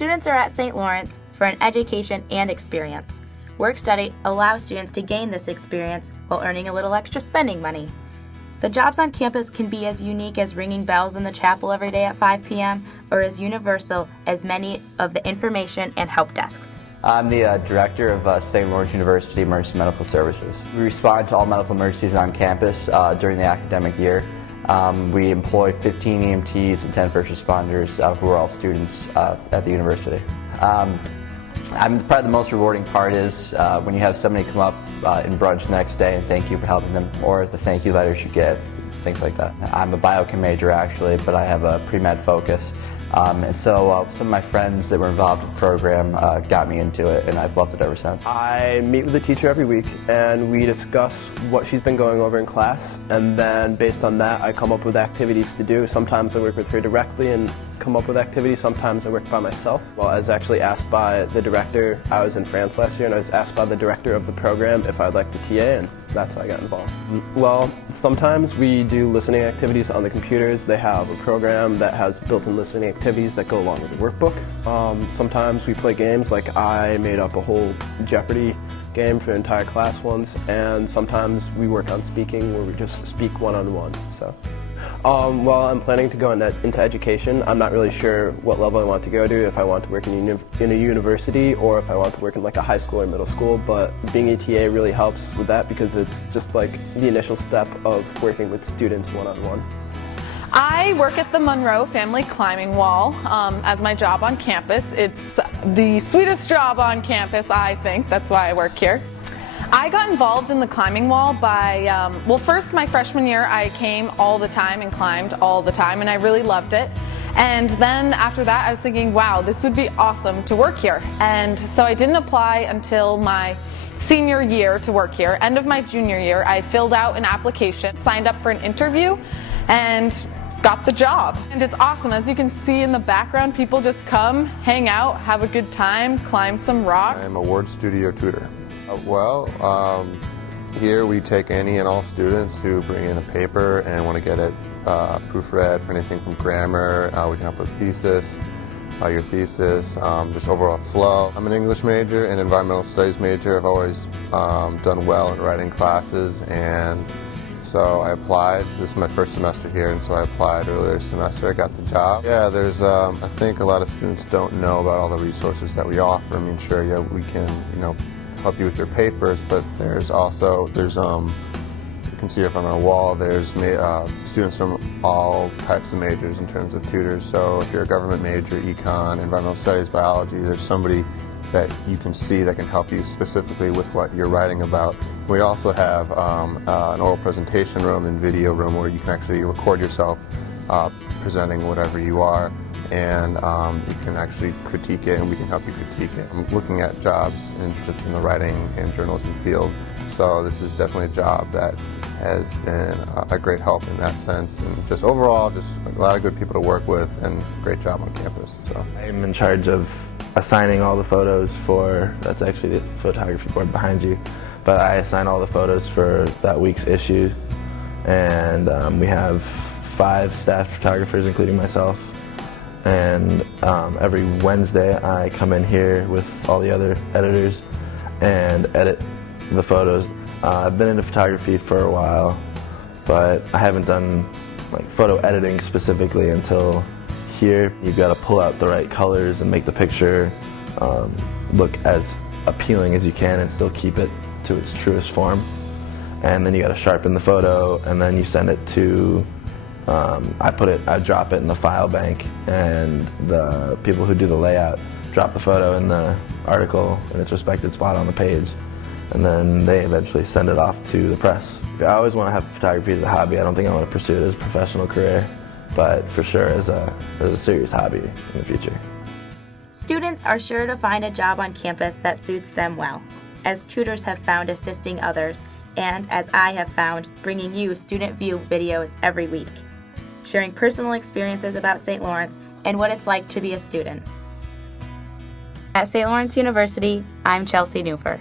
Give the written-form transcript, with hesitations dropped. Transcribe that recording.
Students are at St. Lawrence for an education and experience. Work-study allows students to gain this experience while earning a little extra spending money. The jobs on campus can be as unique as ringing bells in the chapel every day at 5 p.m. or as universal as many of the information and help desks. I'm the director of St. Lawrence University Emergency Medical Services. We respond to all medical emergencies on campus during the academic year. We employ 15 EMTs and 10 first responders who are all students at the university. Probably the most rewarding part is when you have somebody come up in brunch the next day and thank you for helping them, or the thank you letters you get, things like that. I'm a biochem major actually, but I have a pre-med focus. And so some of my friends that were involved in the program got me into it, and I've loved it ever since. I meet with the teacher every week, and we discuss what she's been going over in class, and then based on that I come up with activities to do. Sometimes I work with her directly and come up with activities, sometimes I work by myself. Well, I was actually asked by the director, I was in France last year, and I was asked by the director of the program if I'd like to TA, and that's how I got involved. Well, sometimes we do listening activities on the computers. They have a program that has built-in listening activities that go along with the workbook. Sometimes we play games, like I made up a whole Jeopardy game for the entire class once, and sometimes we work on speaking where we just speak one-on-one. Well, I'm planning to go into education. I'm not really sure what level I want to go to, if I want to work in a university or if I want to work in like a high school or middle school, but being a TA really helps with that because it's just like the initial step of working with students one-on-one. I work at the Monroe Family Climbing Wall as my job on campus. It's the sweetest job on campus, I think. That's why I work here. I got involved in the climbing wall by, well, first my freshman year I came all the time and climbed all the time, and I really loved it. And then after that I was thinking, wow, this would be awesome to work here. And so I didn't apply until my senior year to work here. End of my junior year, I filled out an application, signed up for an interview, and got the job. And it's awesome. As you can see in the background, people just come, hang out, have a good time, climb some rock. I'm a word studio tutor. Here we take any and all students who bring in a paper and want to get it proofread for anything from grammar. We can help with thesis, your thesis, just overall flow. I'm an English major and environmental studies major. I've always done well in writing classes, and so I applied. This is my first semester here, and so I applied earlier this semester. I got the job. Yeah, there's, I think a lot of students don't know about all the resources that we offer. I mean, sure, yeah, we can, help you with your papers, but there's also, you can see up on our wall, there's students from all types of majors in terms of tutors. So if you're a government major, econ, environmental studies, biology, there's somebody that you can see that can help you specifically with what you're writing about. We also have an oral presentation room and video room where you can actually record yourself presenting whatever you are, and you can actually critique it, and we can help you critique it. I'm looking at jobs in the writing and journalism field, so this is definitely a job that has been a great help in that sense, and just overall, just a lot of good people to work with, and great job on campus. So I'm in charge of assigning all the photos for, that's actually the photography board behind you, but I assign all the photos for that week's issue, and we have 5 staff photographers, including myself. And every Wednesday I come in here with all the other editors and edit the photos. I've been into photography for a while, but I haven't done like photo editing specifically until here. You've got to pull out the right colors and make the picture look as appealing as you can and still keep it to its truest form. And then you got to sharpen the photo, and then you send it to I drop it in the file bank, and the people who do the layout drop the photo in the article in its respected spot on the page, and then they eventually send it off to the press. I always want to have photography as a hobby. I don't think I want to pursue it as a professional career, but for sure as a serious hobby in the future. Students are sure to find a job on campus that suits them well, as tutors have found assisting others, and as I have found bringing you Student View videos every week, sharing personal experiences about St. Lawrence and what it's like to be a student. At St. Lawrence University, I'm Chelsea Nuffer.